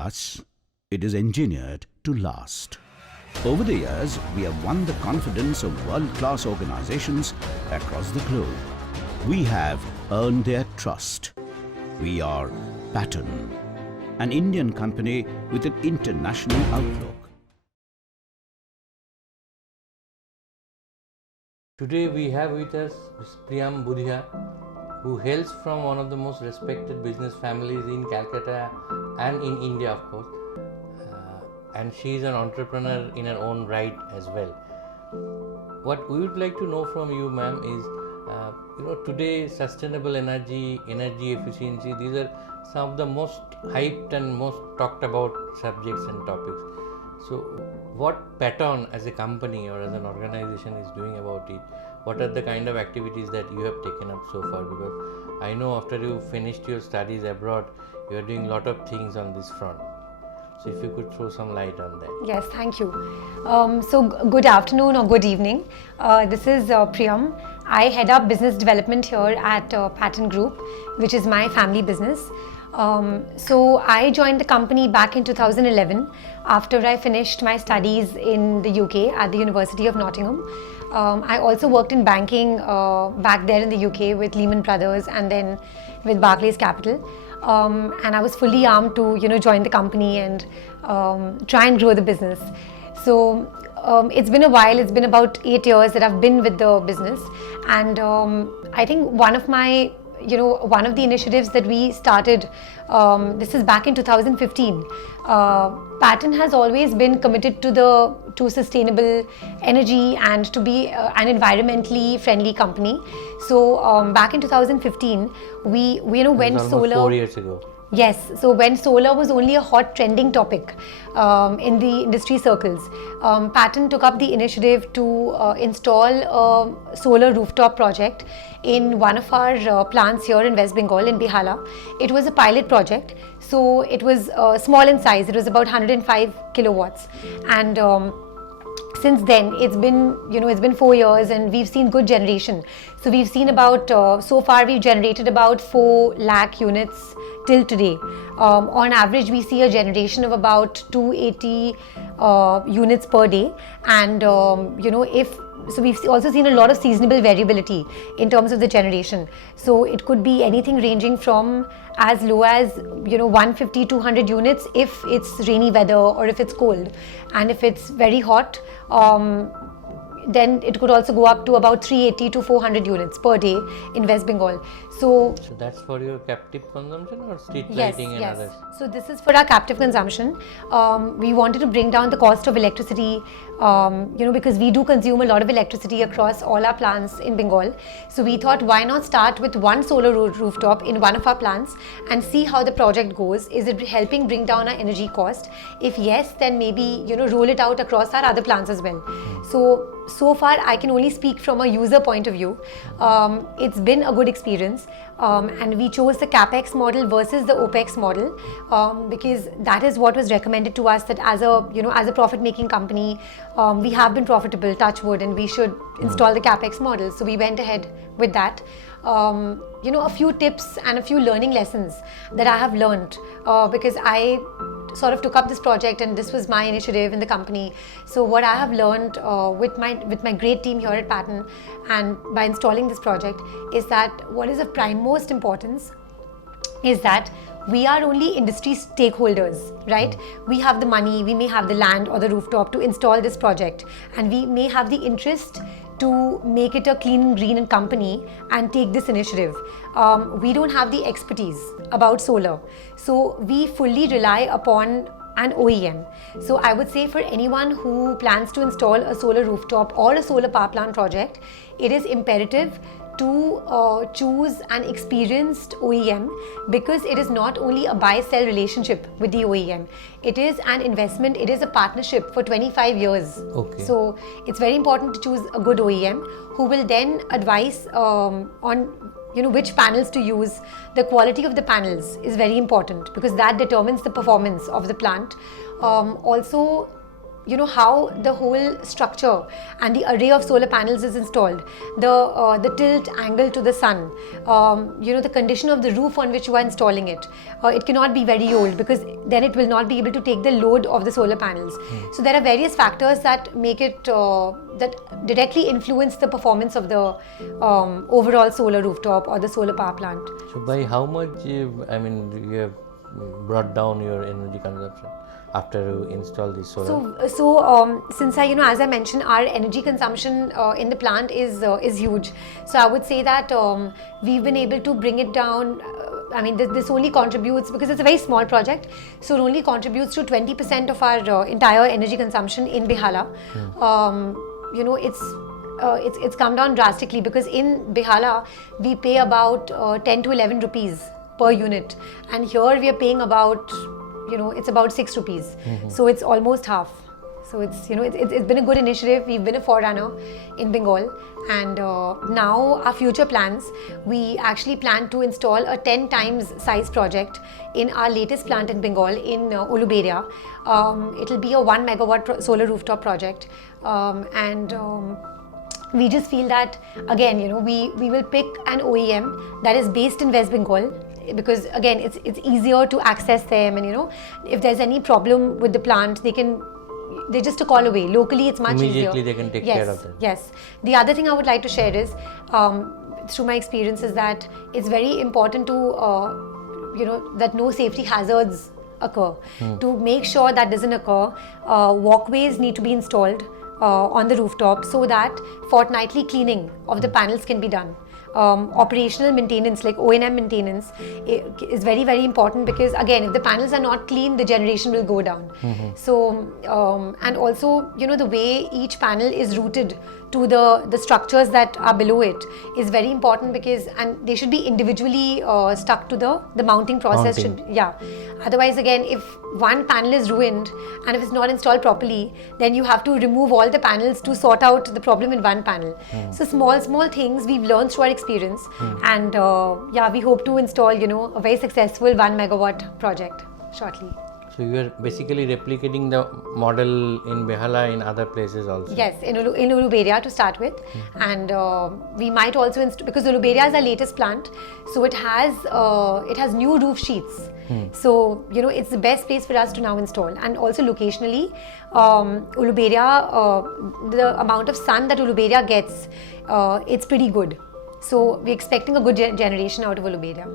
us, it is engineered to last. Over the years, we have won the confidence of world-class organizations across the globe. We have earned their trust. We are Patton, an Indian company with an international outlook. Today we have with us Ms. Priyam Budhia, who hails from one of the most respected business families in Calcutta and in India, of course. And she is an entrepreneur in her own right as well. What we would like to know from you, ma'am, is today sustainable energy efficiency, these are some of the most hyped and most talked about subjects and topics. So what Patton as a company or as an organization is doing about it? What are the kind of activities that you have taken up so far? Because I know after you finished your studies abroad, you are doing a lot of things on this front. So if you could throw some light on that. Yes, thank you. So good afternoon or good evening. This is Priyam. I head up business development here at Patton Group, which is my family business. So I joined the company back in 2011 after I finished my studies in the UK at the University of Nottingham. I also worked in banking back there in the UK with Lehman Brothers and then with Barclays Capital. And I was fully armed to join the company and try and grow the business. So it's been a while. It's been about 8 years that I've been with the business, and I think one of the initiatives that we started, this is back in 2015. Patton has always been committed to sustainable energy and to be an environmentally friendly company. So back in 2015, we when solar. 4 years ago. Yes, so when solar was only a hot trending topic in the industry circles, Patton took up the initiative to install a solar rooftop project in one of our plants here in West Bengal, in Bihala. It was a pilot project, so it was small in size. It was about 105 kilowatts, and since then it's been 4 years and we've seen good generation. So we've seen about so far we've generated about 4 lakh units till today. On average we see a generation of about 280 units per day, and so we've also seen a lot of seasonable variability in terms of the generation. So it could be anything ranging from as low as 150 200 units if it's rainy weather or if it's cold, and if it's very hot, then it could also go up to about 380 to 400 units per day in West Bengal. So that's for your captive consumption or street yes, lighting and yes. others? So this is for our captive consumption. We wanted to bring down the cost of electricity, because we do consume a lot of electricity across all our plants in Bengal. So we thought, why not start with one solar rooftop in one of our plants and see how the project goes. Is it helping bring down our energy cost? If yes, then maybe roll it out across our other plants as well. So far I can only speak from a user point of view. It's been a good experience, and we chose the capex model versus the opex model because that is what was recommended to us, that as a profit making company, we have been profitable, touch wood, and we should install the capex model. So we went ahead with that. A few tips and a few learning lessons that I have learned because I sort of took up this project and this was my initiative in the company. So what I have learned with my great team here at Patton and by installing this project is that what is of prime most importance is that we are only industry stakeholders, right? We have the money, we may have the land or the rooftop to install this project, and we may have the interest to make it a clean, green company and take this initiative. We don't have the expertise about solar, so we fully rely upon an OEM. So I would say for anyone who plans to install a solar rooftop or a solar power plant project, it is imperative to choose an experienced OEM, because it is not only a buy-sell relationship with the OEM. It is an investment, it is a partnership for 25 years. Okay. So it's very important to choose a good OEM who will then advise on which panels to use. The quality of the panels is very important because that determines the performance of the plant. Also, how the whole structure and the array of solar panels is installed, the tilt angle to the sun, the condition of the roof on which you are installing it. It cannot be very old because then it will not be able to take the load of the solar panels. So there are various factors that make it that directly influence the performance of the overall solar rooftop or the solar power plant. So by how much, you have brought down your energy consumption after you install this solar? So since as I mentioned, our energy consumption in the plant is huge. So I would say that we've been able to bring it down. This only contributes, because it's a very small project, so it only contributes to 20% of our entire energy consumption in Behala. It's come down drastically, because in Behala we pay about 10 to 11 rupees per unit, and here we are paying about it's about 6 rupees. So it's almost half. So it's been a good initiative. We've been a forerunner in Bengal, and now our future plans, we actually plan to install a 10 times size project in our latest plant in Bengal, in Uluberia. It'll be a 1 megawatt solar rooftop project, we just feel that again we will pick an OEM that is based in West Bengal, because again it's easier to access them, and if there's any problem with the plant, they're just a call away. Locally it's much easier. Immediately they can take care of them. Yes. The other thing I would like to share is through my experience is that it's very important to that no safety hazards occur. To make sure that doesn't occur, walkways need to be installed on the rooftop, so that fortnightly cleaning of the panels can be done. Operational maintenance, like O&M maintenance, is very, very important, because again, if the panels are not clean, the generation will go down. So and also the way each panel is routed to the structures that are below it is very important, because they should be individually stuck to the mounting process. Otherwise, again, if one panel is ruined and if it's not installed properly, then you have to remove all the panels to sort out the problem in one panel. So small things we've learned through our experience, and we hope to install a very successful 1 megawatt project shortly. So you are basically replicating the model in Behala in other places also? Yes, in Uluberia to start with, and we might also because Uluberia is our latest plant, so it has new roof sheets. So it's the best place for us to now install, and also locationally, Uluberia, the amount of sun that Uluberia gets, it's pretty good. So we're expecting a good generation out of Uluberia.